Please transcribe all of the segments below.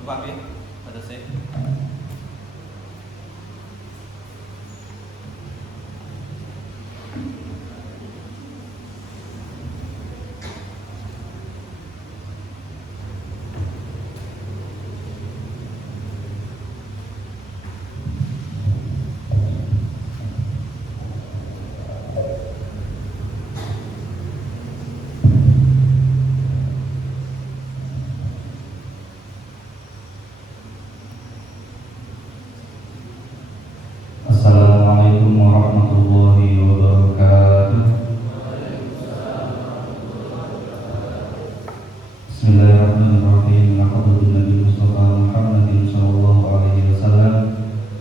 Pak ya, ada saya. Assalamualaikum warahmatullahi wabarakatuh. Bismillahirrahmanirrahim. Alhamdulillah Nabi Mustafa Muhammadin sallallahu alaihi wasallam.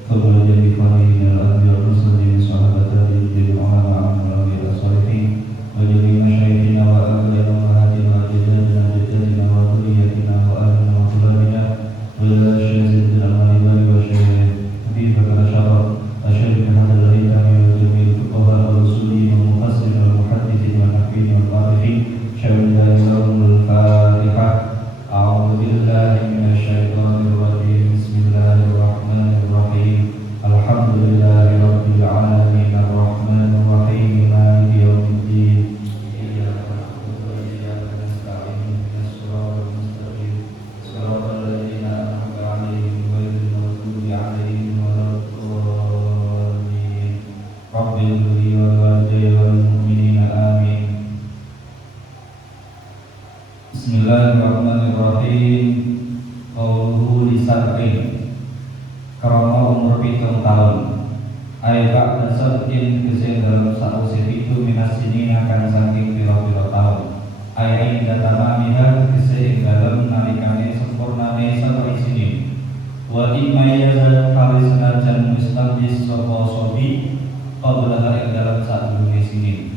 Qul ya bi qawmin al-anbiya rusulin sahabata bil ulama wal salihin wa jami masyayikhina wa awliya wa hadina wa jadina wa jadina wa dhurriyyatina wa ahlina wa tulabina wa la syai'in al-mali wa syai'in bi fakara syarab أشهد أن هذا الذي كان يجمع الفقهاء والرسولين والمفسرين والمحدثين والنحويين والعارفين شهد لهم الفاتحة. أعوذ بالله من الشيطان الرجيم. بسم الله الرحمن الرحيم. الحمد لله رب العالمين الرحمن الرحيم مالك يوم الدين. إياك نعبد وإياك نستعين اهدنا الصراط المستقيم صراط الذين أنعمت عليهم غير المغضوب عليهم ولا Rabbil ighfirli wal walidayya wal mu'minina amin. Bismillahirrahmanirrahim. Qauluhu lisab'in, karena umur 7 tahun. Ay ba'da sab'in kesih dalam sa'usih itu minas sinin akan saking pira-pira tahun. Ay inda tamamiha kesih dalam nalikane sempurnane sab'i sinin. Wa imma yazal kali senajan mustabdis sapa sobi Qablaha yang dalam saat dulunya sini.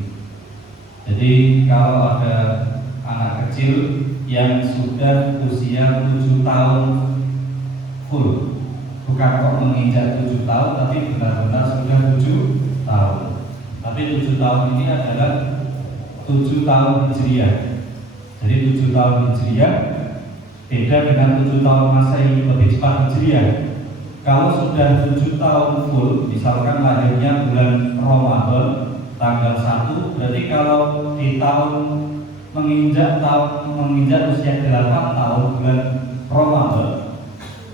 Jadi kalau ada anak kecil yang sudah usia 7 tahun full, bukan kok menginjak 7 tahun, tapi benar-benar sudah 7 tahun. Tapi 7 tahun ini adalah 7 tahun Hijriah. Jadi 7 tahun Hijriah beda dengan 7 tahun Masehi, lebih cepat Hijriah. Kalau sudah 7 tahun full, misalkan lahirnya bulan Ramadan tanggal 1, berarti kalau di tahun menginjak usia 8 tahun bulan Ramadan,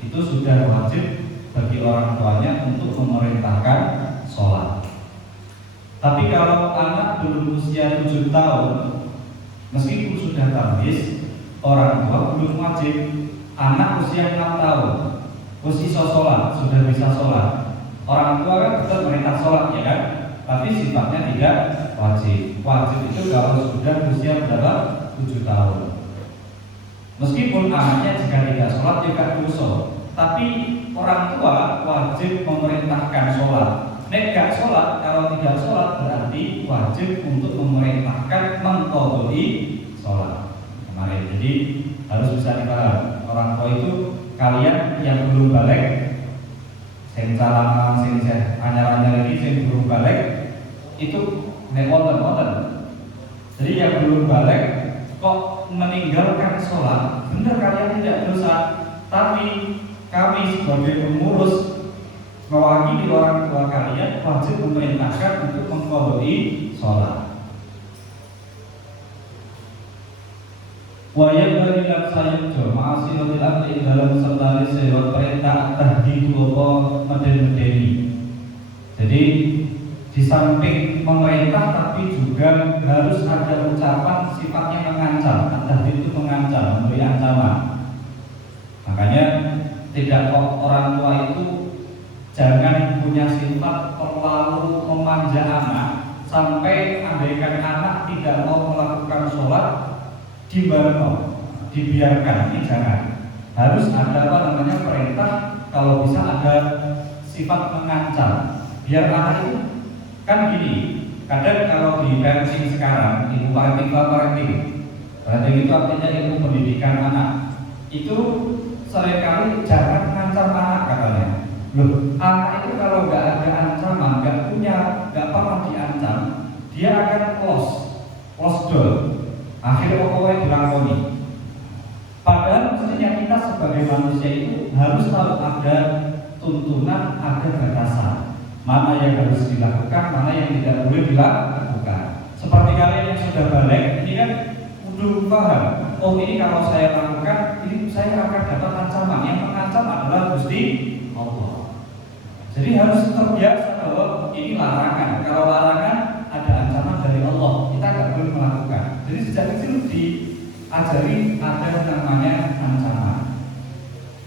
itu sudah wajib bagi orang tuanya untuk memerintahkan sholat. Tapi kalau anak belum usia 7 tahun, meskipun sudah tamyiz, orang tua belum wajib. Anak usia 6 tahun usia sholat, sudah bisa sholat, orang tua kan tetap merintah sholat, ya kan? Tapi sifatnya tidak wajib. Wajib itu kalau sudah usia berapa? 7 tahun. Meskipun anaknya jika tidak sholat juga dosa, tapi orang tua wajib memerintahkan sholat. Nek gak sholat, kalau tidak sholat berarti wajib untuk memerintahkan mengqadhi sholat. Kemarin, jadi harus bisa dipaham. Orang tua itu kalian yang belum balik, sing salaman, sing anyar-anyar lagi, sing belum balik, itu wonten. Jadi yang belum balik kok meninggalkan sholat, benar kalian tidak dosa. Tapi kami sebagai pengurus mewakili orang tua kalian wajib memerintahkan untuk mengqadhi sholat. Wayang bagi laksayu ma'asih rotil abdi dalam sertali sewat perintah tahdi kulopo meden-medeni. Jadi di samping memerintah tapi juga harus ada ucapan sifatnya mengancam. Tahdi itu mengancam, memberi ancaman. Makanya tidak orang tua itu jangan punya sifat terlalu memanja anak sampai andaikan anak tidak mau melakukan sholat dibiarkan, ini jangan. Harus ada perintah, kalau bisa ada sifat mengancam. Biar anak itu kan gini, kadang kalau di parenting sekarang, ilmu parenting itu artinya ilmu pendidikan anak. Itu seringkali jangan mengancam anak katanya. Loh, anak itu kalau nggak ada ancaman, nggak pernah diancam, dia akan close door. Akhirnya pokoknya dilakoni. Padahal mestinya kita sebagai sebagai manusia itu harus tahu ada tuntunan, ada batasan. Mana yang harus dilakukan, mana yang tidak boleh dilakukan. Seperti kalian yang sudah balik, ini kan udah paham. Oh ini kalau saya lakukan, ini saya akan dapat ancaman. Yang mengancam adalah Gusti Allah. Jadi harus terbiasa bahwa ini larangan. Kalau larangan ada ancaman dari Allah, kita nggak boleh melakukan. Jadi sejak kecil diajari ada namanya ancaman.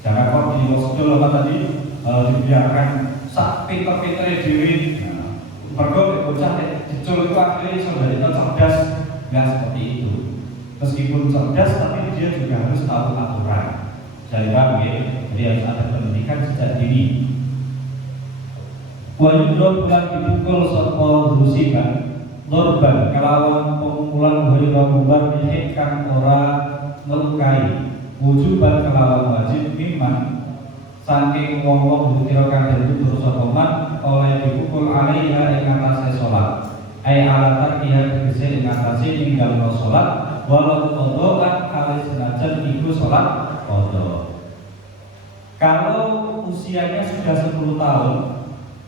Jangan kok di hospital apa tadi dibiarkan sak pinter-pinternya diri. Bergol bocah dicul itu akhirnya saudara cerdas, nggak seperti itu. Meskipun cerdas, tapi dia juga harus tahu aturan. Jadi harus ada pendidikan sejak dini. Wajib bulan dipukul sapa musiban dorban kelawan pemukulan ghairu mubarrihin kang ora melukai wujuban kelawan wajib mimman saking wong-wong butira kang dadi terus sapa man oleh dipukul alaiha ing atase salat ai alatan iya tegese ing atase ninggalno salat walau qodaan kali senajan iku salat qodha. Kalau usianya sudah 10 tahun,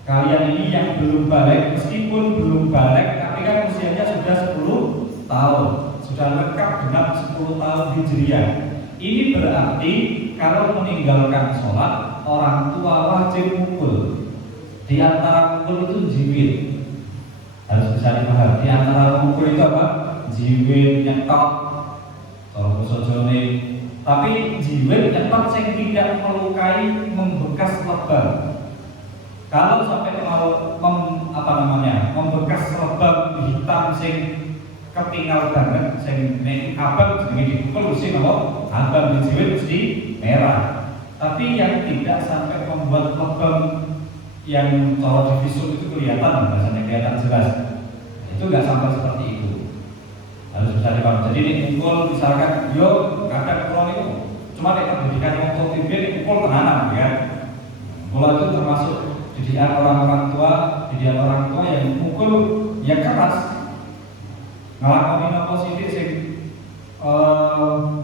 kalian ini yang belum balik, meskipun belum balik, tapi kan usianya sudah 10 tahun, sudah lengkap genap 10 tahun Hijriah. Ini berarti kalau meninggalkan sholat, orang tua wajib mukul. Di antara mukul itu jiwit, harus bisa dipahami. Di antara mukul itu apa? Jiwit, nyetok, kalau sojone. Tapi jiwit nyetok yang tidak melukai, membekas lebam. Kalau sampai mau membekas lebam hitam sing ketinggal banget, sing nek abang jenenge dipukul mesti napa? Abang dijiwit mesti merah. Tapi yang tidak sampai membuat lebam yang kalau divisum itu kelihatan, bahasanya kelihatan jelas. Itu nggak sampai seperti itu. Harus bisa dipahami. Jadi ini pukul misalkan, yo kadang pulang itu cuma nek pendidikan yang untuk timbel pukul tenanan ya. Bola itu termasuk didikan orang tua yang mukul ya keras, ngelakoni apa sithik sing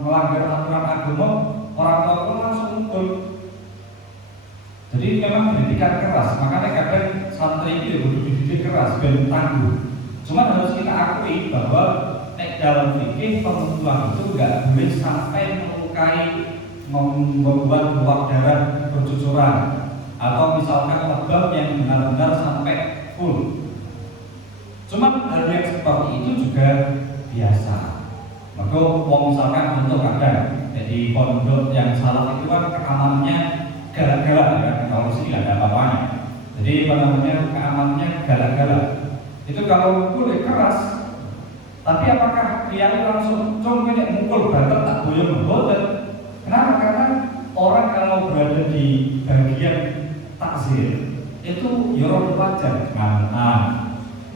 melanggar aturan agama, orang tua itu langsung mukul. Jadi memang pendidikan keras, makanya kadang santri itu butuh dididik keras ben tangguh. Cuma harus kita akui bahwa dalam fikih pemukulan itu nggak boleh sampai melukai, membuat keluar darah bercucuran, atau misalkan lebam yang benar-benar sampai full. Cuma hal yang seperti itu juga biasa. Maka misalkan contoh kadang jadi pondok yang salah itu kan keamanannya gara-gara ya, kalau sini nggak ada apa-apanya. Jadi keamanannya gara-gara. Itu kalau mukul keras. Tapi apakah dia langsung ini mukul banget tak boyong boten? Kenapa? Karena orang kalau berada di bagian takzir itu yorong wajar mantan.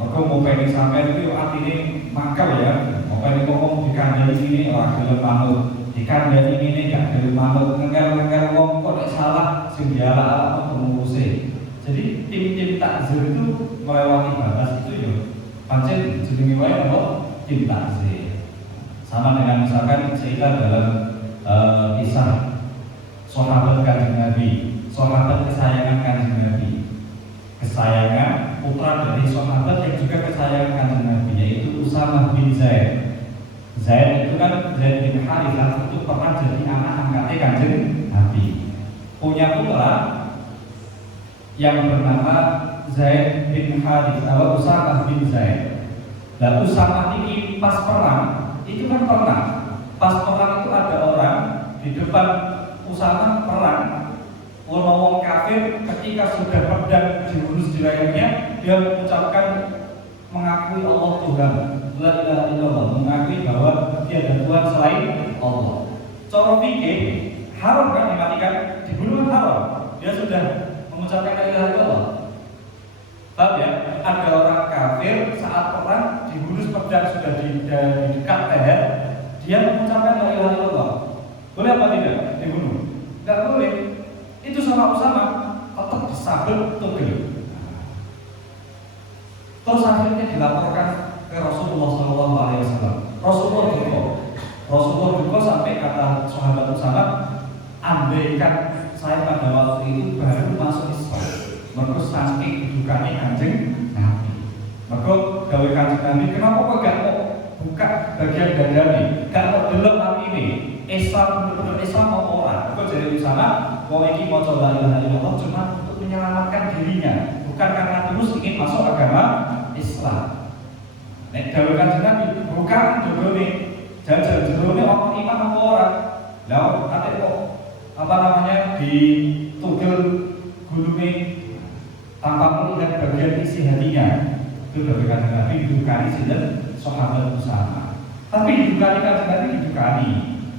Maka mau pengen sampai itu artinya makar ya. Mau pengen ngomong dikandani ini orang gelem manut, dikandani ini gak gelem manut, ngengkel wong kok salah sing diala apa pengurusnya. Jadi tim takzir itu melewati batas itu ya. Pancen jenenge wae apa? Tim takzir. Sama dengan misalkan cerita dalam kisah sahabat Kanjeng Nabi, sahabat kesayangan Kanjeng Nabi, kesayangan putra dari sahabat yang juga kesayangan Kanjeng Nabi, yaitu Usamah bin Zaid. Zaid itu kan Zaid bin Harithah itu pernah jadi anak angkatnya Kanjeng Nabi. Punya putra yang bernama Zaid bin Harithah atau Usamah bin Zaid. Dan Usamah ini pas perang itu kan pernah. Pas perang itu ada orang di depan Usamah perang. Wong kafir ketika sudah pedang diurus di lehernya, dia mengucapkan mengakui Allah Tuhan, la ilaha illallah, mengakui bahwa tiada Tuhan selain Allah. Cara fikih haram kan dimatikan, dibunuh haram. Dia sudah mengucapkan la ilaha illallah. Tapi ya, ada orang kafir saat perang dibunuh pedang sudah di dekat leher, dia mengucapkan la ilaha illallah. Boleh apa tidak dibunuh? Tidak boleh. Itu sama-sama tetap disabel tugel. Terus akhirnya dilaporkan ke Rasulullah SAW. Rasulullah duka sampai kata sahabat Usamah, andaikan saya pada waktu itu baru masuk Islam, mergo saking dudukane Kanjeng Nabi. Mergo gawe Kanjeng Nabi kenapa kok gak mau buka bagian dadane, gak mau delok atine. Islam bener-bener Islam mau ora. Kok jadi di sana wong iki maca la ilaha illallah cuma untuk menyelamatkan dirinya, bukan karena terus ingin masuk agama Islam. Nek dawuh Kanjeng Nabi bukan jodone jajal jodone orang iman apa ora. Lah ate kok apa namanya ditugel gulunge tanpa melihat bagian isi hatinya. Itu dawuh Kanjeng Nabi didukani sinten sahabat Usama. Tapi didukani Kanjeng Nabi didukani.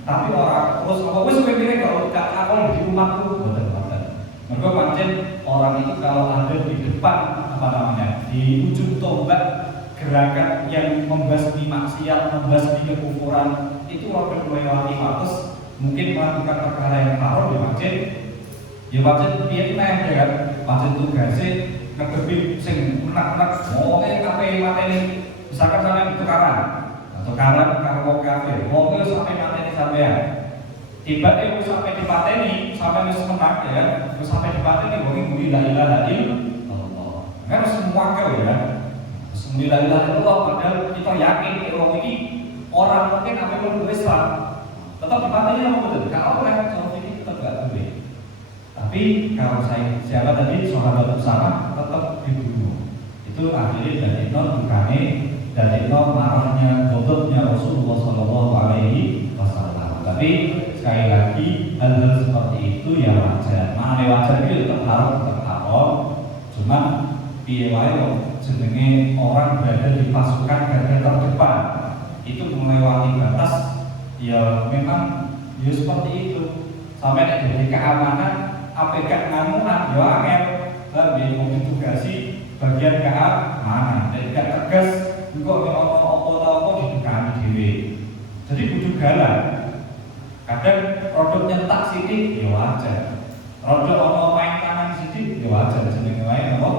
Tapi orang terus apa wis kowe kira kalau gak akal di rumahku boten-boten. Mergo pancen orang itu kalau ada di depan apa namanya di ujung tombak gerakan yang membasmi maksiat, membasmi kekufuran itu orang melewati batas mungkin melakukan perkara yang haram di masjid. Ya pancen piye neh ya kan pancen tugase ngegebi sing menak-menak moe kabeh mateni misalkan sampeyan tukaran karo wong kafir, wong sampai mateni sampean. Tiba-tiba sampai dipateni, sampai wis menang ya, terus sampai dipateni wong iki la ilaha illallah. Kan semua kau ya. Semua la ilaha illallah padahal kita yakin wong iki orang mungkin apa yang Islam. Tetap dipateni apa betul? Kalau oleh cara ini tetap gak boleh. Tapi kalau siapa tadi sahabat Usama tetap dibunuh. Itu akhirnya dari bukannya dari marahnya godotnya Rasulullah Shallallahu Alaihi Wasallam. Tapi sekali lagi hal-hal seperti itu ya wajar. Mana wajar itu tetap haram. Cuma piye wae jenenge orang berada di pasukan garda terdepan itu melewati batas ya memang ya seperti itu. Sampai dari keamanan APK ngamunan ya angel lebih mau ditugasi bagian keamanan dan gak tegas kok apa-apa didukani dhewe. Jadi kudu galang. Kadang produk nyetak sithik ya wajar. Produk ana main tangan sithik ya wajar jenenge wae apa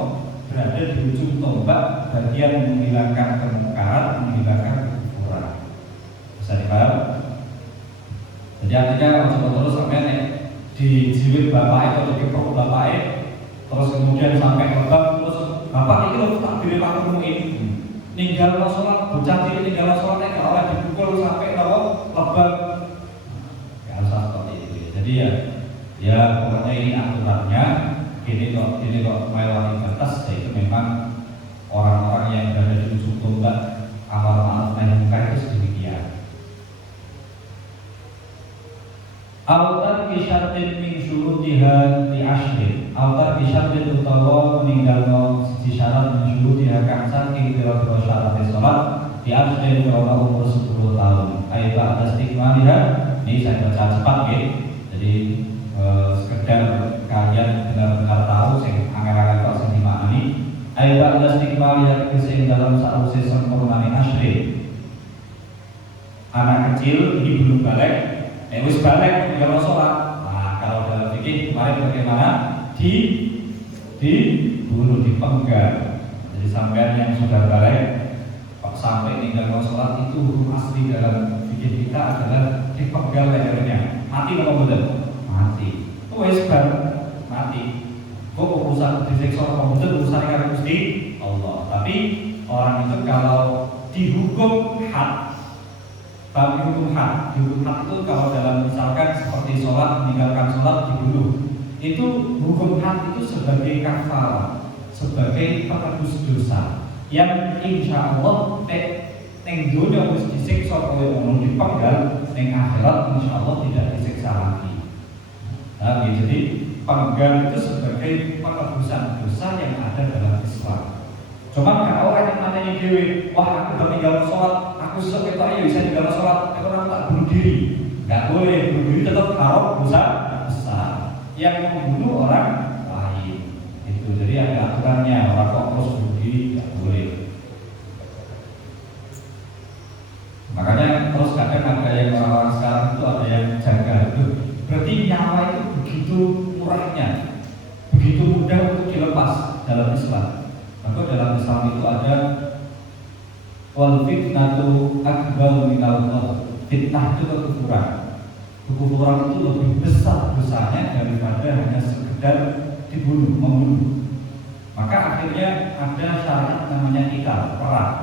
berada di ujung tombak bagian menghilangkan kemungkaran, menghilangkan kekufuran. Bisa dipaham? Jadi artinya coba terus sampai nek dijiwit bapaknya atau dikeruk bapaknya terus kemudian sampai lebam terus bapak ini loh tak diri pakumuin ninggal sholat, bocah cilik ninggal sholat yang oleh dipukul sampai lebam ya usah seperti itu. Jadi ya pokoknya ini aturannya ini kok melewati batas yaitu memang orang-orang yang berada di ujung tombak amar ma'ruf nahi munkar itu sedemikian. Autar bisyartin min syurutiha li ashrin. Autar bisyartin utawa meninggalno siji syarat min syurutiha kang saking pira-pira syarat salat di ashrin karena umur 10 tahun. Ayat atas stigmaliha ini saya baca cepat ya. Jadi sekedar kalian benar-benar tahu sing angel-angel kok sing dimaknani. Ayat atas stigmaliha sing dalam sause sempurnane ashrin. Anak kecil ini belum balik wis balik nggak sholat. Nah kalau dalam fikih kemarin bagaimana dibunuh, dipenggal. Jadi sampean yang sudah balik kok sampai tinggal sholat itu hukum asli dalam fikih kita adalah dipenggal lehernya. Mati apa betul? Mati. Wis bar mati. Kok urusan disiksa apa betul urusan karo Gusti Allah. Tapi orang itu kalau dihukum had bab hukum had itu kalau dalam misalkan seperti sholat, meninggalkan sholat dibunuh itu hukum had itu sebagai kafarah, sebagai penebus dosa yang insya Allah neng dunia harus disiksa oleh orang dipenggal, neng akhirat insya Allah tidak disiksa lagi. Nah, jadi penggal itu sebagai penebusan dosa yang ada dalam Islam. Cuma kalau orang yang matanya dewi, wah aku udah tinggal sholat, aku sesuatu aja bisa tinggal sholat, aku orang tak bunuh diri. Gak boleh, bunuh diri tetap haram, dosa besar. Yang membunuh orang lain itu, jadi ada aturannya. Orang kok terus bunuh diri, gak boleh. Makanya terus kadang ada yang orang-orang sekarang itu ada yang jaga itu. Berarti nyawa itu begitu murahnya, begitu mudah untuk dilepas dalam Islam. Maka dalam Islam itu ada wal fitnatu akbar minal maut. Fitnah itu kekufuran. Hukum orang itu lebih besar dosanya daripada hanya sekedar dibunuh, membunuh. Maka akhirnya ada syarat namanya ikrar, perang.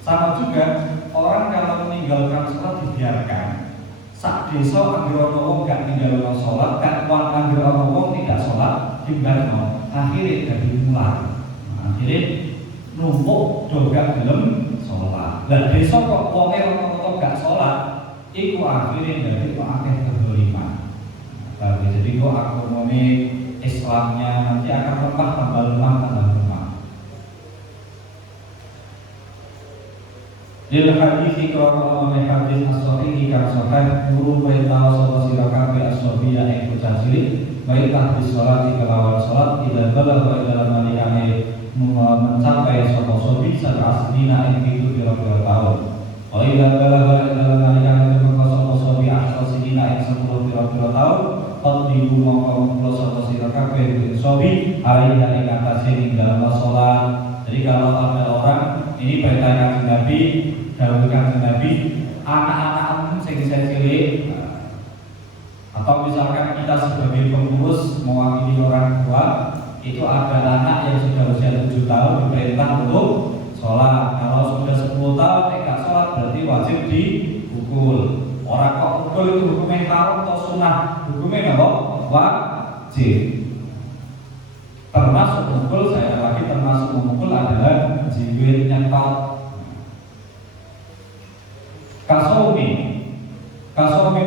Sama juga orang kalau meninggalkan sholat dibiarkan. Sak desa anggere ana wong gak ninggalno sholat, gak wan anggere ana wong tidak sholat, dibiarno. Akhirnya dadi mular. Akhirnya numpuk do gak gelem sholat. Lah desa kok wonge rata-rata gak sholat, iku akhirnya dari akeh kedoliman. Jadi kok ekonomi Islamnya nanti akan lemah, tambah lemah, tambah lemah. Lil hadis kalau oleh hadis as-sahih kan sahih guru perintah sapa sira kabeh as-sabiya ing bocah cilik baik tahdi salat kelawan salat tidak balagha dalam malikane mencapai sapa sabi sak asdina ing itu pira-pira tahun. Oh iya balagha dalam malikane sapa sabi asdina ing 10 pira-pira tahun. Qaddimu mongko sapa sira kabeh sabi alaiha ing atase ninggalna salat. Jadi kalau ada orang ini perintah Nabi, dahulukan Nabi, anak-anak sing cilik atau misalkan kita sebagai pengurus mewakili orang tua, itu ada anak yang sudah usia 7 tahun diperintah untuk sholat. Kalau sudah 10 tahun tidak sholat berarti wajib dipukul. Orang kok pukul itu hukumnya haram atau sunnah? Hukumnya apa? Wajib. Termasuk memukul, saya lagi termasuk memukul adalah jiwit nyetot. Kasomi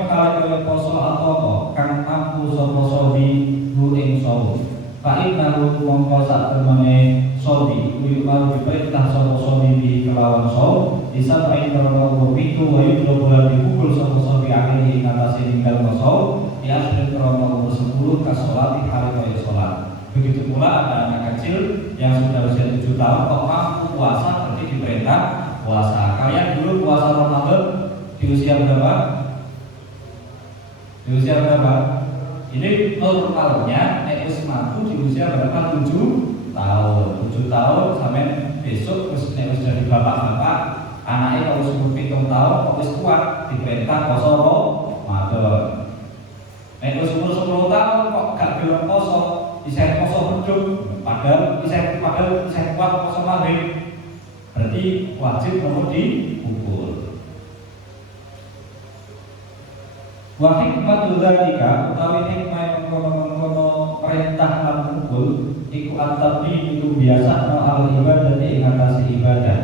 kali oleh poso atau apa kang mampu sapa sobi lu ing sawu. Fa inna mongko sak temene sobi kuwi mau diperintah sapa sobi di kelawan sawu bisa paing karo pitu wa yudlo bola dipukul sapa sobi akhiri ing atase ninggal sawu ya asli karo nomor 10 kasolati hari kaya salat. Begitu pula ada anak kecil yang sudah usia 7 tahun kok mampu puasa berarti diperintah puasa. Kalian dulu puasa Ramadan di usia berapa? Di usia berapa? Ini normalnya wis mampu di usia berapa? 7 tahun. 7 tahun sampai besok wis dari bapak-bapak anaknya kalau umur 7 tahun kok wis kuat diperintah poso Ramadan. Nek wis umur 10 tahun kok gak gelem poso, isih poso beduk, padahal isih kuat poso maghrib. Berarti wajib perlu dipukul. Wa hikmatu dzalika utawi hikmah mengkono perintah lan mukul iku atabi itu biasa no al ibadah ing atase ibadah.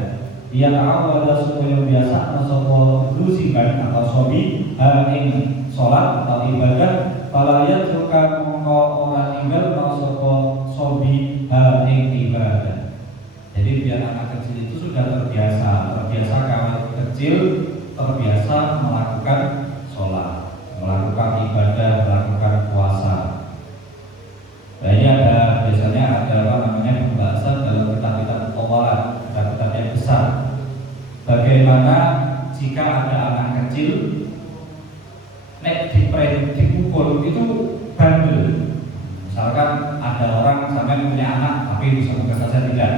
Dia awal supaya biasa no sapa lusiban atau sobi ing salat atau ibadah falayat suka mongko ora tinggal no sapa sobi ing ibadah. Jadi biar anak kecil itu sudah terbiasa kalau kecil terbiasa melakukan sholat, melakukan ibadah, melakukan puasa. Nah ini ada biasanya ada apa namanya pembahasan dalam kitab-kitab tawarat, kitab-kitab yang besar. Bagaimana jika ada anak kecil nek dipukul itu bandel. Misalkan ada orang sampai punya anak tapi semoga saja tidak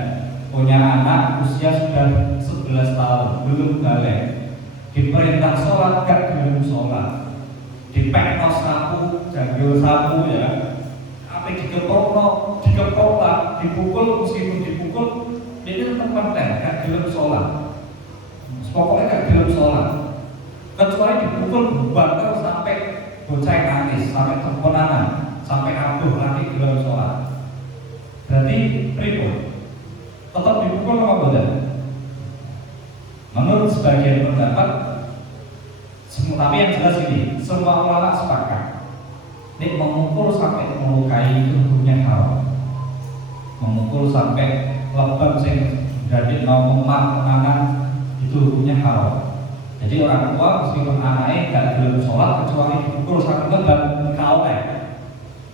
punya anak usia sudah 11 tahun belum balik, diperintah sholat gak belum sholat, dipekno sapu janggil sapu ya, apa dikeprok lah, dipukul meskipun dipukul ini tetap konten gak belum sholat, pokoknya gak belum sholat, kecuali dipukul banter sampai bocah nangis, sampai temponanan, sampai aduh lagi belum sholat, berarti ribut tetap dipukul apa tidak? Menurut sebagian pendapat, tapi yang jelas ini, semua ulama sepakat. Nek memukul sampai melukai itu hukumnya haram. Memukul sampai lebam sing jadi memar tenanan itu hukumnya haram. Jadi orang tua meskipun anaknya gak belum sholat kecuali dipukul sampai lebam kaoleh,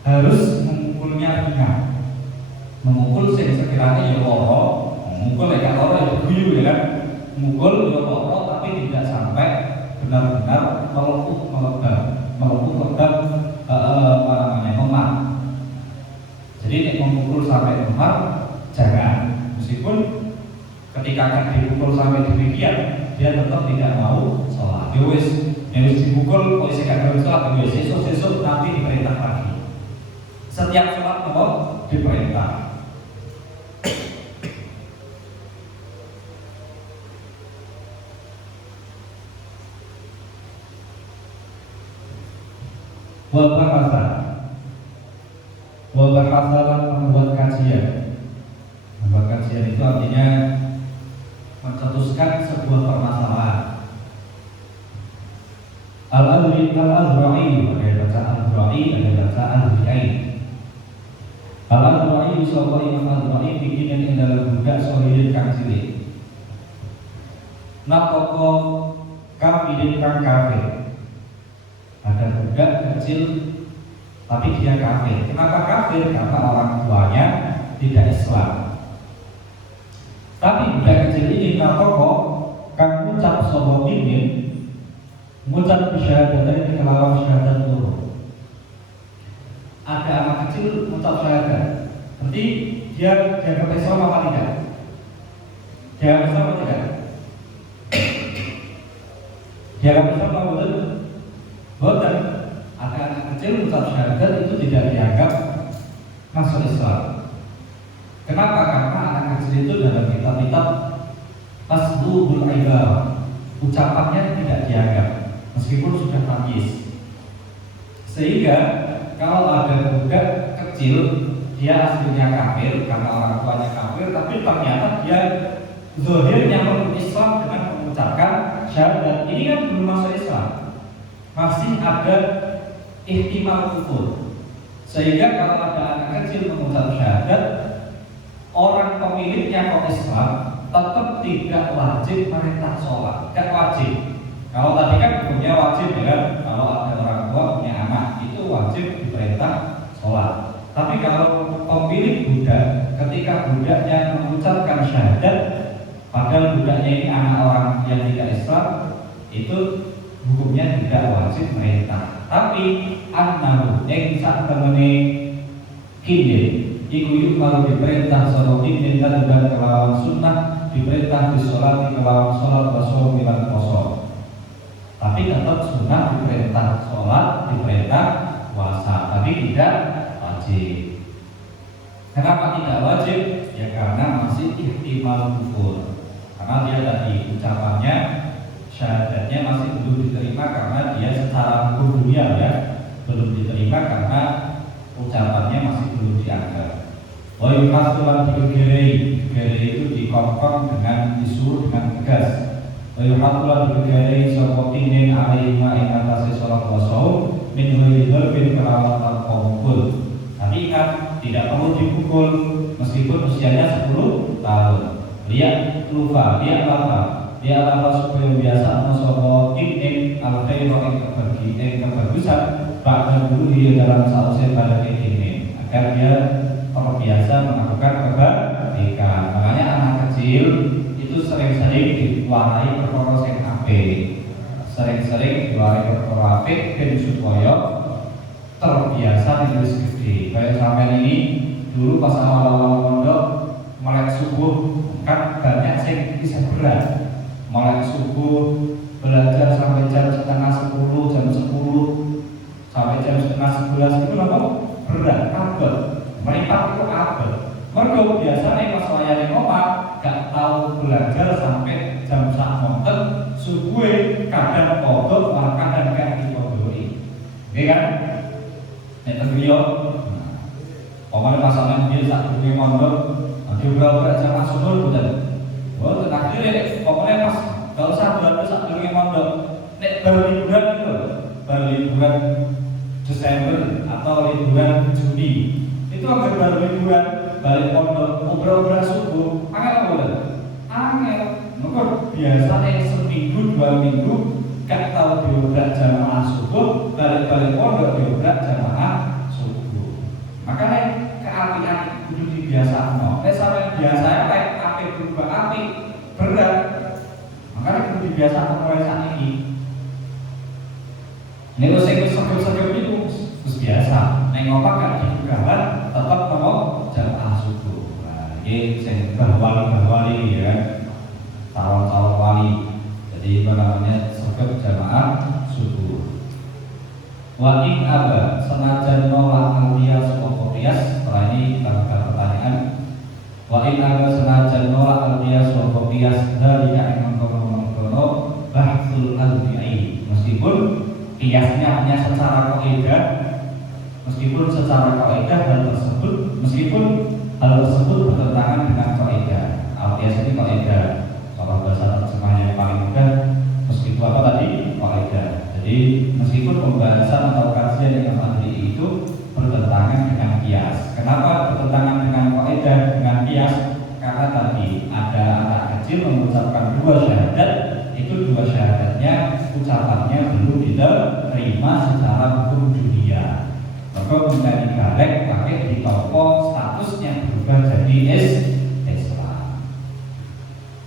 harus memukulnya ringan. Memukul sing sekiranya ya loro, memukul ya loro ya guyu ya kan, memukul ya loro tapi tidak sampai benar-benar melepuh lebam memar. Jadi nek memukul sampai memar jangan, meskipun ketika akan dipukul sampai demikian dia tetap tidak mau sholat. Wis Yang dipukul kok isih gak sholat ya sesuk nanti diperintah lagi. Setiap sholat apa diperintah. Wabahasa membuat kajian. Membuat kajian itu artinya mencetuskan sebuah permasalahan. Al-Azra'i ada baca Al-Azra'i, ada baca Al-Azra'i. Al-Azra'i sapa Imam Al-Azra'i bikin yang dalam budak solihin kang cilik. Napoko kafirin kang kafir. Ada budak kecil tapi dia kafir. Kenapa kafir? Karena orang tuanya tidak Islam. Tapi budak kecil ini napoko kang ucap sobo ini mengucap syahadatain kelawan syahadat dulu. Ada anak kecil mengucap syahadat. Berarti dia dianggap Islam apa tidak? Dianggap Islam apa tidak? Dianggap Islam apa betul? Betul. Ada anak kecil mengucap syahadat itu tidak dianggap masuk Islam. Kenapa? Karena anak kecil itu dalam kitab-kitab tasbihul ibadah, ucapannya tidak dianggap meskipun sudah tamyiz. Sehingga kalau ada budak kecil dia aslinya kafir karena orang tuanya kafir, tapi ternyata dia zahirnya masuk Islam dengan mengucapkan syahadat, ini kan belum masuk Islam, masih ada ihtimal kufur. Sehingga kalau ada anak kecil mengucap syahadat, orang pemiliknya kok Islam tetap tidak wajib merintah sholat, tidak wajib. Kalau tadi kan punya wajib ya kan, kalau ada orang tua punya anak itu wajib diperintah sholat. Tapi kalau pemilik budak, ketika budaknya mengucapkan syahadat, padahal budaknya ini anak orang yang tidak Islam, itu hukumnya tidak wajib merintah. Tapi annahu yang sak temene kini iku yuk kalau diperintah sholat ini dan kelawan sunnah diperintah di sholat kelawan sholat wasol bilang kosong. Tapi tetap sunnah diperintah sholat, diperintah puasa, tapi tidak wajib. Kenapa tidak wajib? Ya karena masih ihtimal kufur. Karena dia tadi ucapannya, syahadatnya masih belum diterima karena dia secara dunia ya belum diterima karena ucapannya masih belum dianggap. Wa yuhasulan digerei itu dikongkong dengan disuruh dengan tegas. Wa yuhasulan digerei sopotinin alaihima ing atase sholat wasau min huidul bin kelawan al-qawbul. Tapi ingat, tidak perlu dipukul meskipun usianya 10 tahun. Lihat lupa, lihat apa? Dia apa supaya biasa masobo in al-khairu yang kebagusan pada dulu dia dalam sausnya pada ini agar dia terbiasa melakukan kebaikan. Makanya anak kecil itu sering-sering diwarai perkara sing apik, sering-sering diwarai perkara apik ben supaya terbiasa nulis gede. Kayak sampean ini dulu pas awal-awal pondok melek subuh kan banyak sing bisa berat. Mulai subuh belajar sampai jam setengah 10, jam 10 sampai jam setengah 11 itu apa? Berat, kabel. Meripat itu kabel. Mereka biasanya pas wayane omah gak tahu belajar sampai jam sak monten subuh kadang pondok malah kadang gak dipondoi. Oke kan? Nek beliau pokoknya pasangan dia saat dulu mondok nanti berapa jam subuh betul. Oh, terakhir pokoknya pas kalau usah berarti saat dulu mondok nek baru liburan itu, baru liburan Desember atau liburan Juni itu agar baru liburan balik pondok ngobrol-ngobrol subuh, angel apa boleh? Angel, mungkin biasanya seminggu 2 minggu gak tahu diobrak jamaah subuh, balik-balik pondok diobrak jamaah subuh. Makanya keapian kudu dibiasakan. Nek sampeyan biasa lek api berubah api berat. Makanya kudu dibiasakan mulai saat ini. Nek wis segep-segep itu wis biasa. Nek ngomong gak dibugahan tetap ngomong jamaah subuh. Nah, iki sing wali-wali ya. Calon-calon wali. Jadi apa namanya segep jamaah subur. Wa in aba senajan nolak aliyas qiyas. Setelah ini kita buka pertanyaan. Wa in aba senajan nolak aliyas qiyas dari yang mengkono bahsul al-bi'i. Meskipun qiyasnya hanya secara kaidah, meskipun hal tersebut bertentangan dengan kaidah. Al-qiyas ini kaidah. Kalau bahasa terjemahnya yang paling mudah, meskipun apa tadi? Kaidah. Jadi meskipun pembahasan atau kajian yang tadi itu bertentangan dengan qiyas. Kenapa bertentangan dengan kaidah, dengan qiyas? Karena tadi ada anak kecil mengucapkan dua syahadat, itu dua syahadatnya ucapannya belum diterima secara hukum dunia. Maka menjadi balik pakai ditopo statusnya berubah jadi Islam.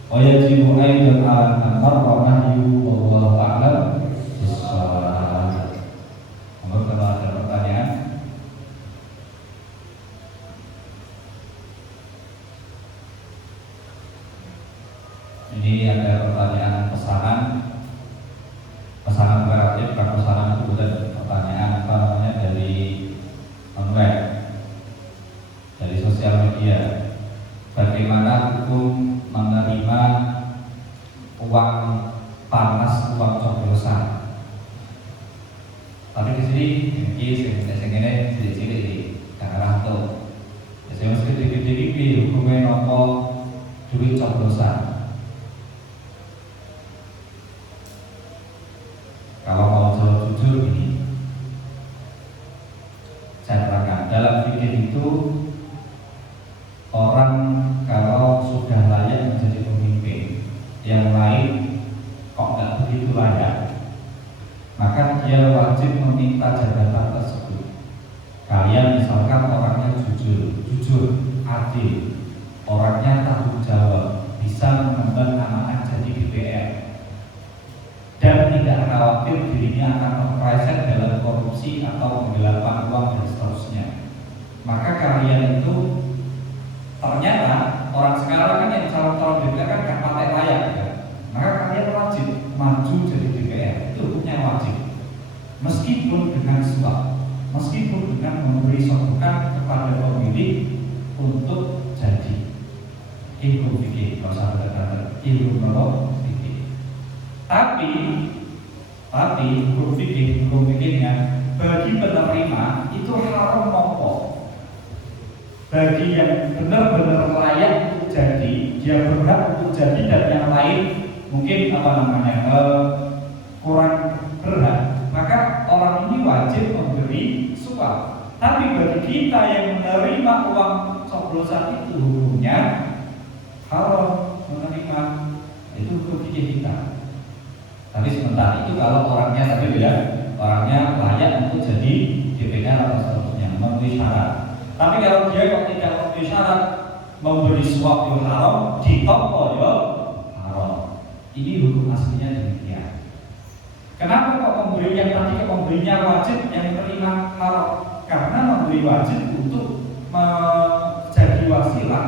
Wajibu aidan ala amar wa nahyu wallahu a'lam. Kalau ada pertanyaan, ini ada pertanyaan pesanan kreatif. Kalau pesanan itu bukan pertanyaan apa namanya dari online, dari sosial media. Bagaimana hukum menerima uang panas, uang coblosan? Tapi di sini ini cilik-cilik ini karena ranto. Saya mesti dikit-dikit hukumnya nopo duit coblosan. Kalau mau jawab jujur ini, saya terangkan dalam fikih itu orang kalau sudah layak menjadi pemimpin, yang lain kok nggak begitu layak, maka dia wajib meminta jabatan tersebut. Kalian misalkan orangnya jujur, adil, orangnya tanggung jawab, bisa mengemban amanah jadi DPR, dan tidak khawatir dirinya akan terpleset dalam korupsi atau penggelapan uang dan seterusnya. Maka kalian itu ternyata orang sekarang kan yang calon-calon DPR kan gak pakai layak ya. Maka kalian wajib maju jadi DPR, itu hukumnya wajib. Meskipun dengan suap, meskipun dengan memberi sokongan kepada pemilih untuk jadi ilmu fikih, kalau saya katakan ilmu fikih. Tapi hukum fikihnya bagi penerima itu haram nopo. Bagi yang benar-benar layak untuk jadi, dia berhak untuk jadi, dan yang lain mungkin kurang berhak, maka orang ini wajib memberi suap. Tapi bagi kita yang menerima uang coblosan itu hukumnya haram menerima, itu hukum fikih kita. Tapi sementara itu kalau orangnya tadi orangnya layak untuk jadi DPR atau seterusnya, memenuhi syarat. Tapi kalau dia kok tidak memenuhi syarat, memberi suap yang haram, ditompo ya haram. Ini hukum aslinya demikian. Kenapa kok memberi yang tadi pemberinya wajib, yang menerima haram? Karena memberi wajib untuk menjadi wasilah,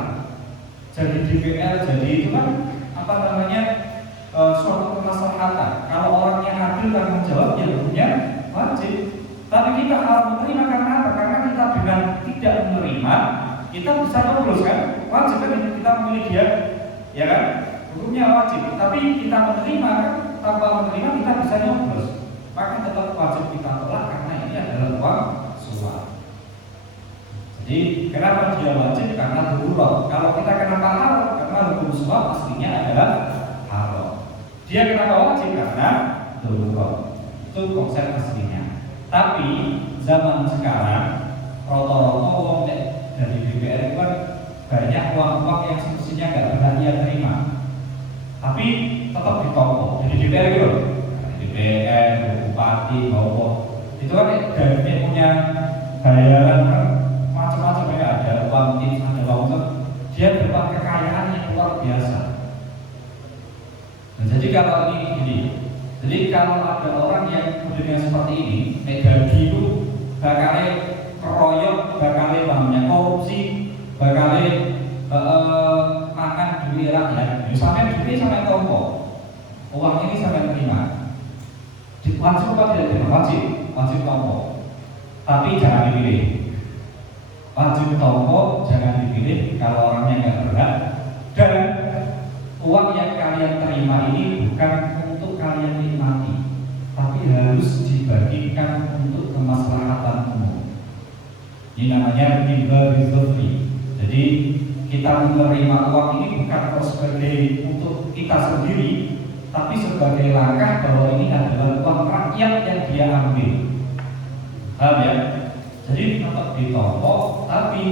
jadi DPR, jadi itu kan suatu kemaslahatan. Kalau orangnya adil tanggung jawab, ya hukumnya wajib. Tapi kita harus menerima karena apa? Karena kita dengan tidak menerima, kita bisa terus kan? Wajib kan kita memilih dia, ya kan? Hukumnya wajib. Tapi kita menerima kan? Tanpa menerima kita bisa nyoblos. Maka tetap wajib kita tolak karena ini adalah uang suap. Jadi kenapa dia wajib? Karena darurat. Kalau kita kenapa haram? Karena hukum suap aslinya adalah haram. Dia kenapa wajib? Karena darurat. Itu konsep aslinya. Tapi zaman sekarang rata-rata uang dari DPR itu kan banyak uang-uang yang semestinya nggak berhak dia terima, tapi tetap ditompo. Jadi DPR itu, DPR, bupati, bawah itu kan gajinya punya bayaran kan macam-macam, ya ada uang ini, ada uang itu, dia dapat kekayaan yang luar biasa. Nah, jadi kalau ini gini. Jadi kalau ada orang yang modelnya seperti ini, gaji itu bakalnya keroyok, bakalnya bangunnya korupsi, bakalnya makan duit rakyat. Sampai duit sampai tompo, uang ini sampai terima. Wajib apa tidak diterima? Wajib, wajib tompo. Tapi jangan dipilih. Wajib tompo, jangan dipilih kalau orangnya nggak berat. Dan uang yang kalian terima ini bukan untuk kalian nikmati, tapi harus dibagikan untuk kemaslahatan umum. Ini namanya riba rizqi. Jadi kita menerima uang ini bukan sebagai untuk kita sendiri, tapi sebagai langkah bahwa ini adalah uang rakyat yang dia ambil. Paham ya? Jadi tetap ditompo, tapi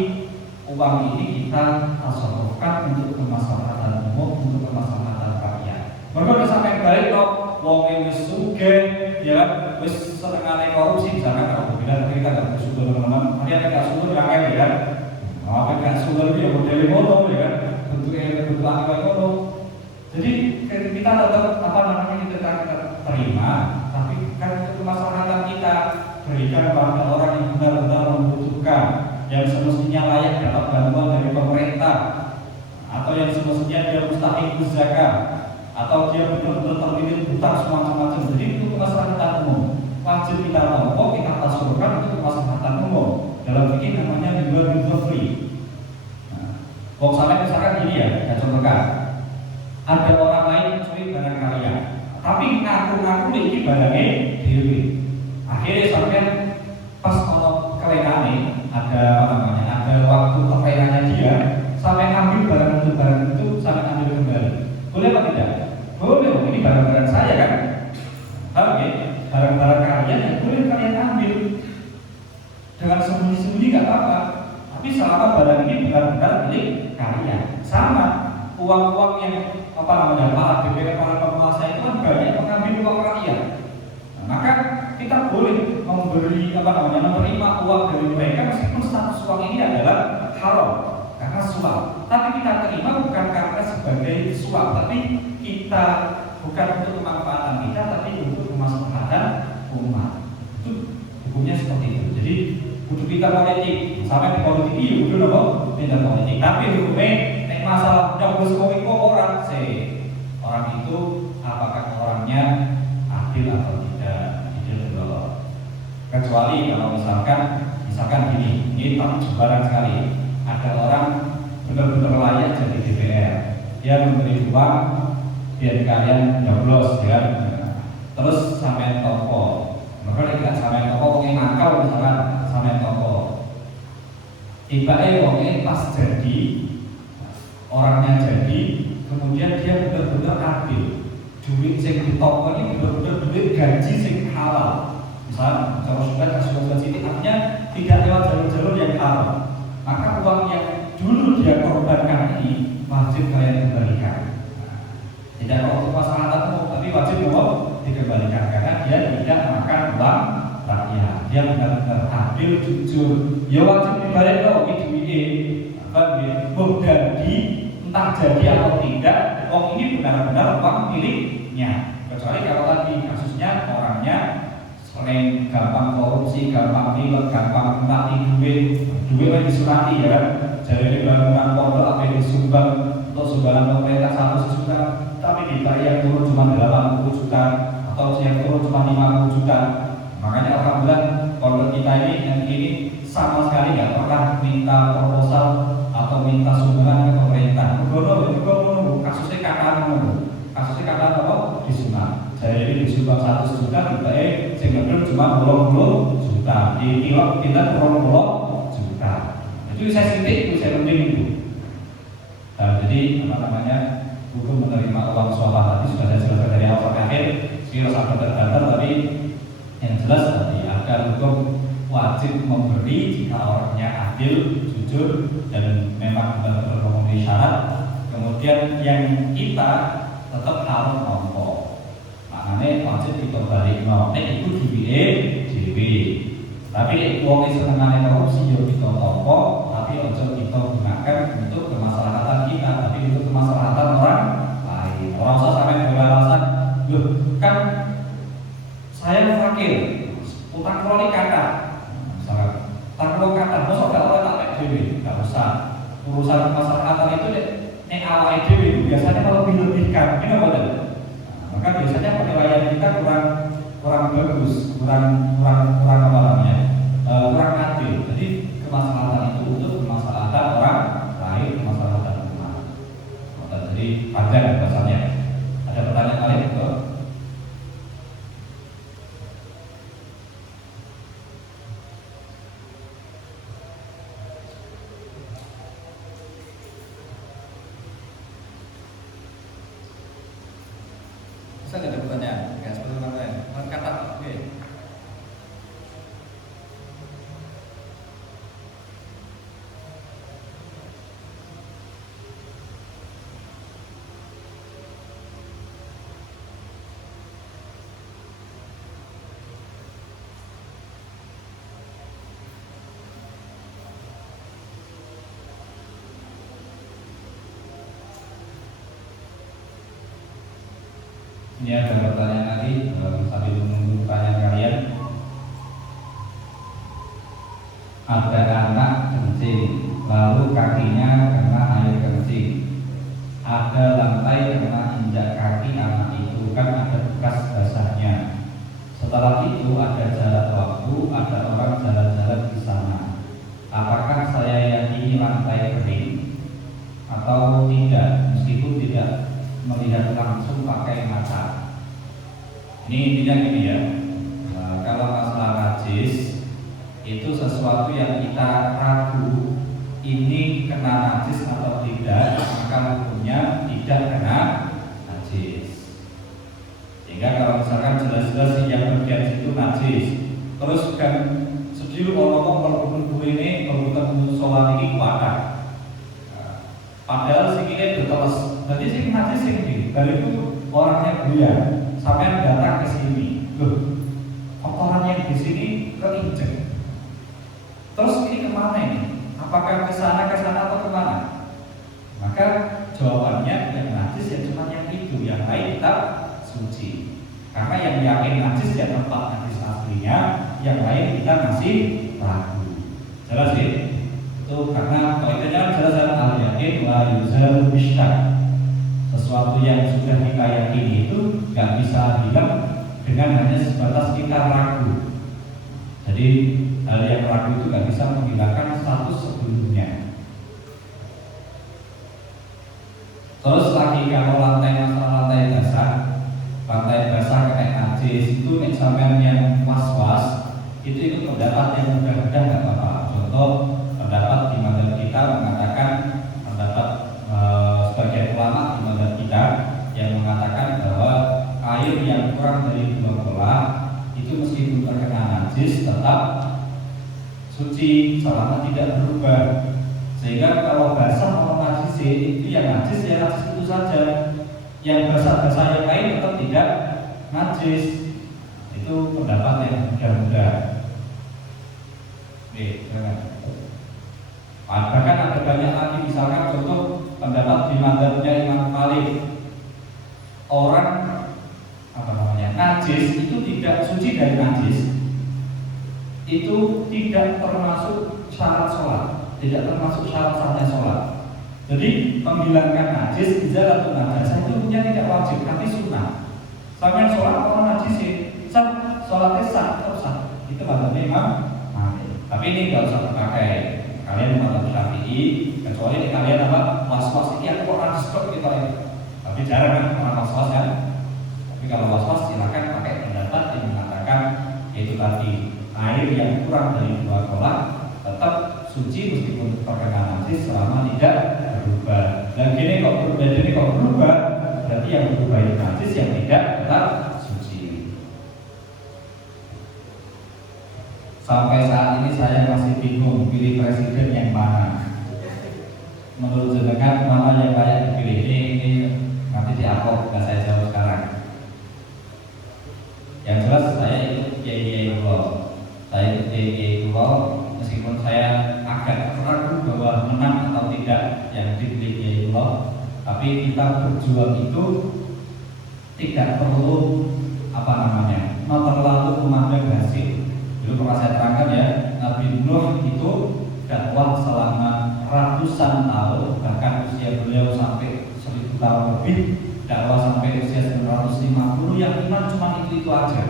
uang ini kita tasarrufkan untuk kemaslahatan umum, untuk kemaslahatan rakyat. Mereka sampai balik loh, wong wis sugih, ya kan, wis setengahnya korupsi, misalkan kalau bilang kita nggak bersyukur teman-teman, dia nggak syukur rakyat ya kan, apa nggak syukur dia model mono ya kan, bentuknya bentuk akibat mono. Jadi kita tetap apa namanya kita terima, tapi kan untuk kemaslahatan kita berikan pada orang yang benar-benar membutuhkan, yang semestinya layak dapat bantuan dari pemerintah, atau yang semestinya dia mustahik zakat, atau dia benar-benar terlilit hutang semacam-macam. Jadi itu kemaslahatan umum. Wajib kita tompo, kita tasarrufkan untuk kemaslahatan umum. Dalam fikih namanya riba rizqi. Wong sampai misalkan ini ya, saya contohkan. Ada orang lain mencuri barang kalian, tapi ngaku-ngaku ini barangnya diri. Akhirnya sampai pas kalau kelenane ada apa namanya, ada waktu kelenanya dia, sampai ambil barang itu sampai ambil kembali. Boleh apa tidak? Boleh, ini barang-barang saya kan. Oke, barang-barang kalian yang boleh kalian ambil dengan sembunyi-sembunyi nggak apa-apa. Tapi selama barang ini benar-benar milik kalian. Sama uang-uang yang apa namanya, para BPK, para penguasa itu kan banyak mengambil uang rakyat. Nah, maka kita boleh memberi apa namanya, menerima uang dari mereka meskipun status uang ini adalah haram karena suap. Tapi kita terima bukan karena sebagai suap, tapi kita bukan untuk kemanfaatan kita, tapi untuk kemaslahatan umat. Itu hukumnya seperti itu. Jadi kudu kita politik, sampai di politik itu kudu nopo pindah politik. Tapi hukumnya nek masalah nyoblos komiko orang itu apakah orangnya adil atau tidak, kecuali kalau misalkan gini, ini jebaran sekali. Ada orang benar-benar layak jadi DPR, dia memberi uang biar kalian nyoblos ya, terus sampai toko, maka tidak sampai toko mungkin nakal misalkan sampai toko, tiba-tiba mungkin pas jadi orangnya jadi, kemudian dia benar-benar adil, duit sing di toko ini benar-benar duit gaji sing halal. Misalnya, kalau sudah kasus ini artinya tidak lewat jalur-jalur yang halal, maka uang yang dulu dia korbankan ini wajib kalian kembalikan. Tidak untuk masyarakat umum, tapi wajib dikembalikan karena dia tidak makan uang rakyat. Dia benar-benar adil, jujur. Ya wajib dibalik loh, ini jadi entah jadi atau tidak, uang ini benar-benar uang miliknya. Kecuali kalau tadi kasusnya orangnya sering gampang korupsi, gampang pilek, gampang mati duit lagi disurati ya kan. Jadi bangunan pondok apa yang disumbang untuk sumbangan pemerintah 100 juta, tapi kita yang turun cuma 80 juta atau yang turun cuma 50 juta. Makanya alhamdulillah pondok kita ini sama sekali nggak pernah minta proposal atau minta sumbangan ke pemerintah. Menurut kasusnya kata apa? Disumbang. Jadi disumbang 100 juta, kita sehingga cuma 20 juta. Di kilok kita 20 juta. Itu saya sintik, itu saya penting itu. Nah, jadi apa namanya, hukum menerima uang suap tadi sudah saya jelaskan dari awal sampai akhir. Sekiranya sampai terdatar, tapi yang jelas tadi ada hukum wajib memberi jika orangnya adil, jujur, dan memang benar-benar memenuhi syarat. Kemudian yang kita tetap harus nompo. Maknanya wajib dikembali no. Nek itu dhewe. Tapi wong iso senengane korupsi yo kita tompo, tapi ojo kita gunakan untuk kemaslahatan kita, tapi untuk kemaslahatan orang lain. Orang usah sampai beralasan, loh kan saya fakir, utang kali kata, misalkan utang kali kata, masa gak oleh tak dhewe, gak usah. Urusan kemaslahatan itu nek awake dhewe biasanya kalau dilebihkan, ini apa? Maka biasanya penilaian kita kurang bagus, kurang apa namanya, kurang adil. Jadi kemaslahatan itu untuk kemaslahatan orang lain, kemaslahatan umat. Jadi panjang bahasanya. Ada pertanyaan lain itu? Bisa ada pertanyaan? Ya, seperti apa? Kata, oke. Ini ada pertanyaan lagi, sambil menunggu pertanyaan kalian. Ada anak kencing, lalu kakinya kena air kencing. Ada lantai kena injak kaki anak itu, kan ada bekas basahnya. Setelah itu ada jarak waktu, ada orang jalan-jalan di sana. Apakah saya yakini lantai kering atau tidak, meskipun tidak melihat langsung pakai mata? Ini intinya gini ya. Kalau masalah najis itu sesuatu yang kita ragu ini kena najis atau tidak, maka hukumnya tidak kena najis. Sehingga kalau misalkan jelas-jelas yang bagian situ najis, terus kan sedilu ngomong kalau ini kalau kita sholat ini kuatah, padahal sikitnya berteles. Jadi sih najis sih ini. Dari itu orangnya dia sampai datang ke sini, loh, kotoran yang di sini keinjek. Terus ini kemana ini? Apakah ke sana atau kemana? Maka jawabannya yang najis ya cuma yang itu, yang lain tetap suci. Karena yang yakin najis ya tempat najis aslinya, yang lain kita masih ragu. Jelas sih? Itu karena kalau itu jelas al yakin la yuzalu bisyak. Sesuatu yang sudah kita yakini itu nggak bisa hilang dengan hanya sebatas kita ragu. Jadi hal yang ragu itu nggak bisa menghilangkan status sebelumnya. Terus lagi kalau masalah lantai basah kena najis itu nek sampean yang was-was itu pendapat yang mudah-mudah nggak apa-apa. Contoh pendapat di mazhab kita mengatakan sebagian ulama di mazhab kita yang mengatakan bahwa air yang kurang dari 2 bola itu meskipun terkena najis tetap suci selama tidak berubah. Sehingga kalau basah atau najis itu yang najis ya najis itu saja, yang basah-basah yang lain tetap tidak najis. Itu pendapat yang mudah-mudah. Bahkan ada banyak lagi, misalkan contoh pendapat di mazhabnya Imam Malik, orang najis itu tidak suci dari najis, itu tidak termasuk syarat sholat, tidak termasuk syarat sahnya sholat. Jadi menghilangkan najis izalatul najasah itu punya tidak wajib, tapi sunnah. Sampai sholat orang najis sah, sholatnya sah, tetap sah. Itu mazhabnya Imam Malik. Tapi ini nggak usah dipakai. Kalian mazhab Syafi'i, kecuali kalian was-was ini aku kok najis kok gitu ya. Tapi jarang kan orang was-was kan. Tapi kalau was-was silakan pakai pendapat yang mengatakan yaitu tadi air yang kurang dari 2 kolak tetap suci meskipun terkena najis selama tidak berubah. Dan gini kok berubah, berarti yang berubah itu najis, yang tidak tetap suci. Sampai saat ini saya masih bingung pilih presiden yang mana. Menurut jenengan mana yang layak dipilih? Ini nanti di nggak saya jawab sekarang. Yang jelas saya ikut Kiai Pulau. Saya ikut Kiai Pulau meskipun saya agak ragu bahwa menang atau tidak yang dipilih Kiai Pulau. Tapi kita berjuang itu tidak perlu terlalu memandang hasil. Dulu pernah saya terangkan ya, Nabi Nuh itu dakwah selama ratusan tahun, bahkan usia beliau sampai 1000 tahun lebih, dakwah sampai usia 950, yang iman cuma itu aja.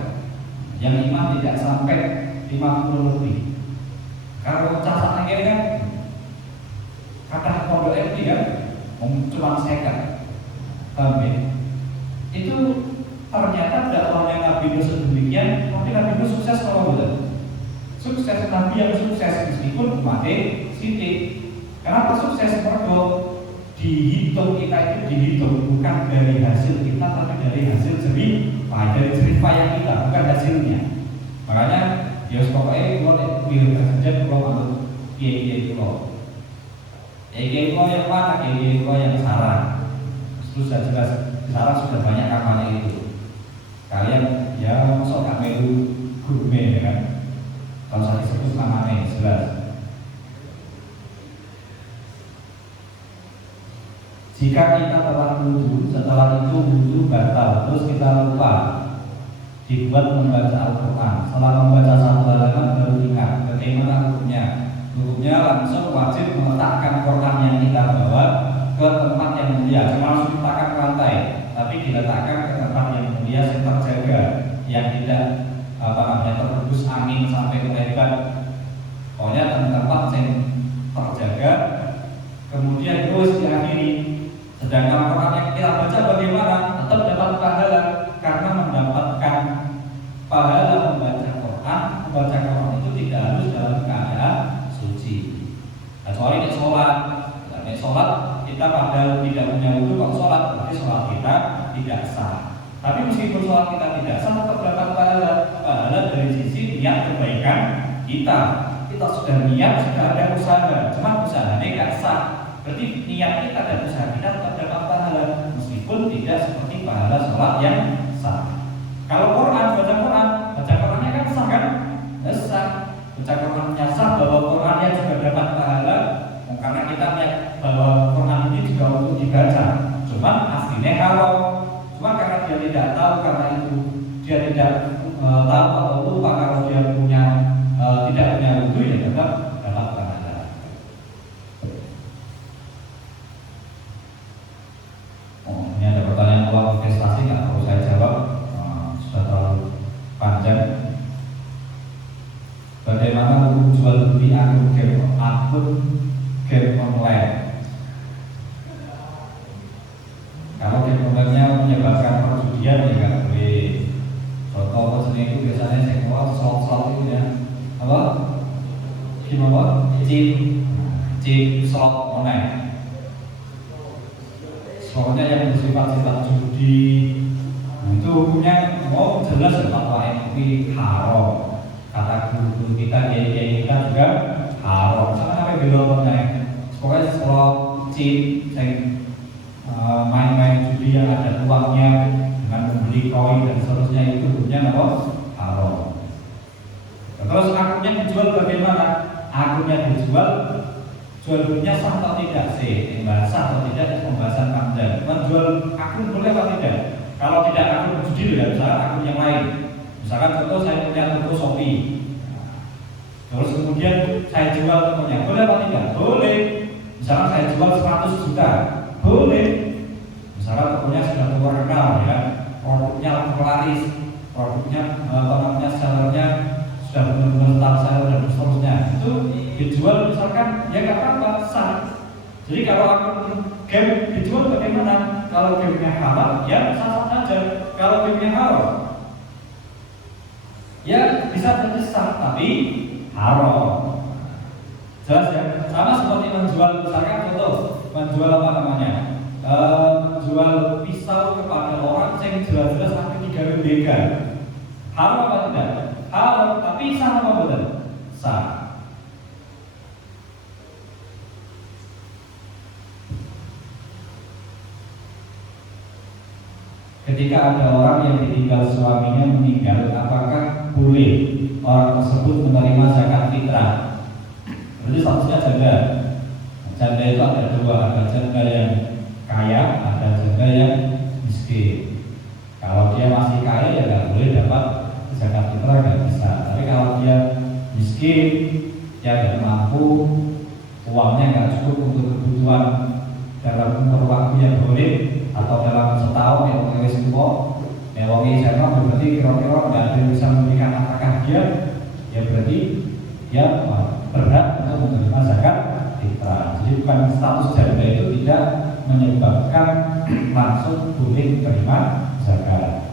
yang iman tidak sampai 50 lebih. Kalau cacat ini kan kata pondok itu kan cuma sekat, paham ya? Itu ternyata dakwahnya Nabi Nuh sedemikian, tapi Nabi Nuh sukses kalau betul. Sukses Nabi yang sukses meskipun mati Siti. Kenapa sukses? Mergo dihitung, kita itu dihitung bukan dari hasil kita tapi dari hasil jerih dari jerih payah kita, bukan hasilnya. Makanya ya pokoknya kalau pilih presiden kalau menurut kiai kalau kiai kalau yang mana, kiai kalau yang salah sudah jelas salah, sudah banyak kampanye itu. Kalian ya masuk gak melu gourmet ya kan, kalau saya sebut namanya jelas. Jika kita telah wudhu, setelah itu wudhu batal, terus kita lupa dibuat membaca Al-Quran. Setelah membaca satu halaman baru ingat bagaimana hukumnya. Hukumnya langsung wajib meletakkan Quran yang kita bawa ke tempat yang mulia. Cuma langsung diletakkan ke lantai, tapi diletakkan ke tempat yang mulia yang terjaga, yang tidak terhembus angin sampai melebar. Pokoknya tempat yang terjaga. Kemudian terus diakhiri. Sedangkan Quran yang kita baca bagaimana? Tetap dapat pahala karena mendapatkan pahala membaca Quran. Membaca Quran itu tidak harus dalam keadaan suci. Kecuali di sholat. Di sholat kita padahal tidak punya wudhu, kalau sholat berarti sholat kita tidak sah. Tapi meskipun sholat kita tidak sah, tetap dapat pahala dari sisi niat kebaikan kita. Kita sudah niat, sudah ada usaha, cuma usahanya tidak sah. Berarti niat kita dan usaha kita tetap dapat pahala meskipun tidak seperti pahala sholat yang sah. Kalau Quran, baca Qurannya kan sah kan? Sah. Baca Qurannya sah, bahwa Qurannya juga dapat pahala. Karena kita lihat bahwa Quran ini juga untuk dibaca. Cuma aslinya haram. Cuma karena dia tidak tahu, karena itu dia tidak tahu atau lupa, kalau dia punya tidak punya wudhu, ya tetap dapat pahala. Ini ada pertanyaan uang investasi, nggak perlu saya jawab, sudah terlalu panjang. Bagaimana hukum jual beli akun game online? Kalau game online-nya menyebabkan perjudian, ya nggak boleh. Contoh seni itu biasanya saya keluar slot itu ya, apa? Gimana? Chip slot online. Pokoknya yang bersifat-sifat judi itu hukumnya mau jelas fatwa MUI haram. Kata guru kita, kiai kita juga haram. Sampai beloknya. Pokoknya slot chip, main-main judi yang ada uangnya dengan membeli koin dan seterusnya, itu hukumnya apa? Haram. Terus akunnya dijual bagaimana? Akunnya dijual, jual belinya sah atau tidak sih? Sah atau tidak itu pembahasan panjang. Menjual akun boleh atau tidak? Kalau tidak akun judi, ya misalkan akun yang lain. Misalkan contoh saya punya toko Shopee. Terus kemudian saya jual tokonya, boleh atau tidak? Boleh. Misalkan saya jual 100 juta, boleh. Misalkan tokonya sudah terkenal ya, produknya laris, produknya sellernya sudah benar-benar top seller dan seterusnya, itu dijual misalkan ya nggak apa-apa, sah. Jadi kalau akun game dijual bagaimana? Kalau gamenya halal ya sah saja. Kalau gamenya haram ya bisa jadi sah tapi haram. Jelas ya? Sama seperti menjual, misalkan contoh menjual apa namanya? Menjual pisau kepada orang yang jelas-jelas nanti digawe-gawe. Haram apa tidak? Haram, tapi sah apa betul? Sah. Ketika ada orang yang ditinggal suaminya meninggal, apakah boleh orang tersebut menerima zakat fitrah? Berarti statusnya janda. Janda itu ada dua, ada janda yang kaya, ada janda yang miskin. Kalau dia masih kaya ya nggak boleh dapat zakat fitrah, nggak bisa. Tapi kalau dia miskin, dia tidak mampu, uangnya nggak cukup untuk kebutuhan dalam umur waktu yang boleh, atau dalam setahun yang wis tuwa, Ya wong Islam berarti kira-kira nggak ada yang bisa memberikan apakah dia, ya berarti dia berhak untuk menerima zakat fitrah. Jadi bukan status janda itu tidak menyebabkan langsung boleh menerima zakat.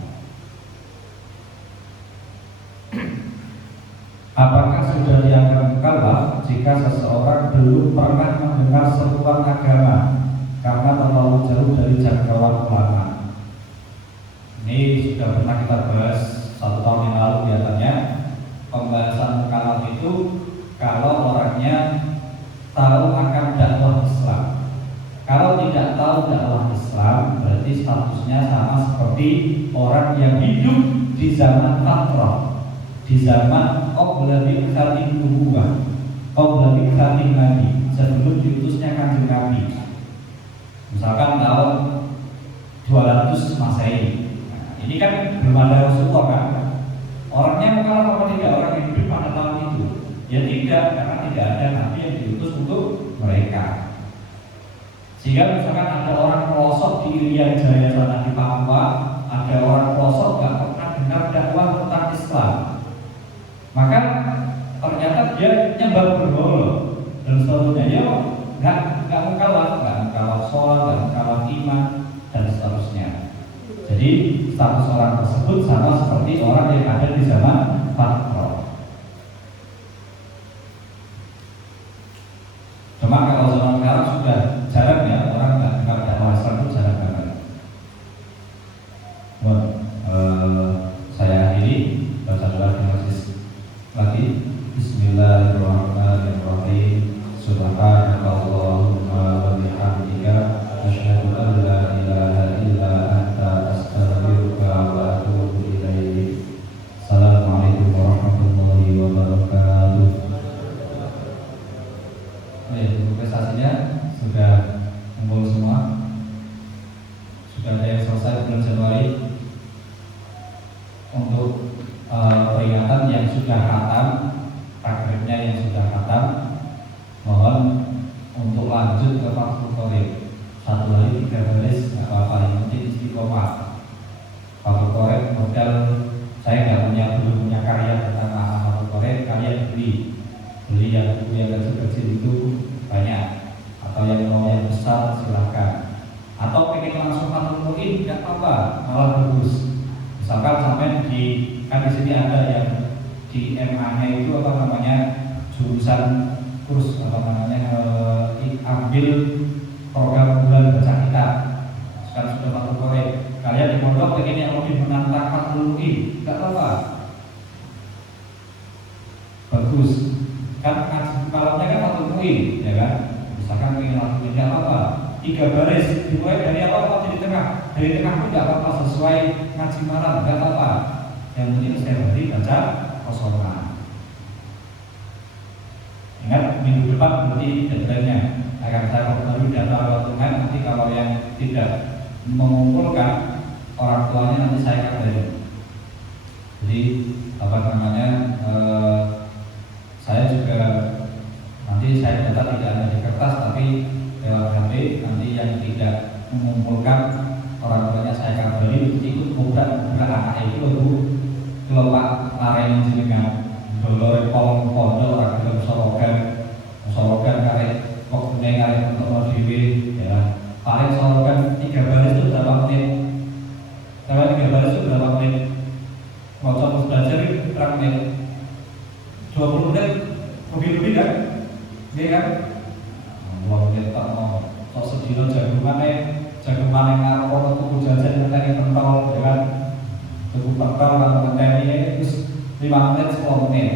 Apakah sudah dianggap mukallaf jika seseorang belum pernah mendengar seruan agama karena terlalu jauh dari jangkauan ulama? Ini sudah pernah kita bahas 1 tahun yang lalu biasanya. Pembahasan mukallaf itu kalau orangnya tahu akan dakwah Islam. Kalau tidak tahu dakwah Islam, berarti statusnya sama seperti orang yang hidup di zaman fatrah, di zaman qabla bi'tsatin nubuwah, qabla bi'tsatin nabi, sebelum diutusnya Kanjeng Nabi. Misalkan tahun 200 Masehi. Nah, ini kan belum ada Rasulullah kan? Orangnya mukallaf apa tidak orang yang hidup pada tahun itu? Ya tidak, karena tidak ada nabi yang diutus untuk mereka. Sehingga misalkan ada orang pelosok di Irian Jaya sana di Papua, ada orang pelosok nggak pernah dengar dakwah tentang Islam, maka ternyata dia nyembah berhala dan seterusnya. Ya nggak mukallaf sholat, nggak mukallaf iman dan seterusnya. Jadi status orang tersebut sama seperti orang yang ada di zaman fatrah. Cuma kalau zaman sekarang sudah jarang ya orang nggak dengar dakwah Islam itu jarang banget. Saya akhiri baca doa lagi. Bismillahirrahmanirrahim. Subhanakallahumma wa bihamdika asyhadu an la ilaha illa anta astaghfiruka wa atubu ilaik. Assalamualaikum warahmatullahi wabarakatuh. Prestasinya sudah kumpul semua. Sudah ada yang selesai bulan Januari. Untuk peringatan yang sudah khatam, takribnya yang sudah khatam, mohon untuk lanjut ke Fathul Qorib. 1 hari 3 baris nggak apa-apa, yang penting istiqomah. Fathul Qorib modal saya belum punya karya tentang Fathul Qorib, kalian beli yang buku yang kecil-kecil itu banyak, atau yang mau yang besar silahkan, atau pengen langsung Fathul Qorib nggak apa-apa, malah bagus. Misalkan sampai kan di sini ada yang di MA-nya itu apa namanya, jurusan kurs ambil program bulan baca kitab. Sekarang sudah Fathul Qorib, kalian di pondok pengen yang lebih menantang Fathul Qorib, nggak apa-apa, bagus. Kan malamnya kan Fathul Qorib, ya kan? Misalkan pengen langsung nggak apa-apa, 3 baris dimulai dari apa dari tengah pun nggak apa-apa, sesuai ngaji malam nggak apa-apa. Yang penting setiap hari baca kosongan. Ingat minggu depan berarti deadline-nya akan saya kembali data dokumen. Nanti kalau yang tidak mengumpulkan orang tuanya nanti saya kabarin. Jadi saya juga nanti saya data tidak ada di kertas tapi lewat HP. Nanti yang tidak mengumpulkan orang tuanya saya kabari ikut program anak itu kalau Pak lareng jenengan dolore pondok ora gelem sorogan karek waktune karek untuk dhewe ya. Paling sorogan 3 baris itu berapa menit? Kalau 3 baris itu berapa menit? Mau coba belajar itu berapa menit? 20 menit lebih kan? Iya kan? 20 menit tak mau sok sedina jagungan yang ngarep tuku jajan ngenteni pentol ya kan? Tuku pentol lan ngenteni terus 5 menit 10 menit.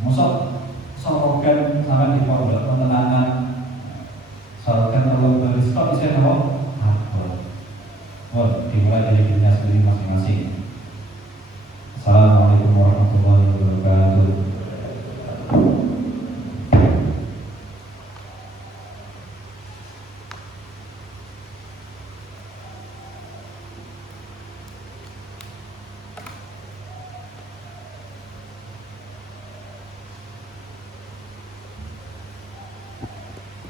Mosok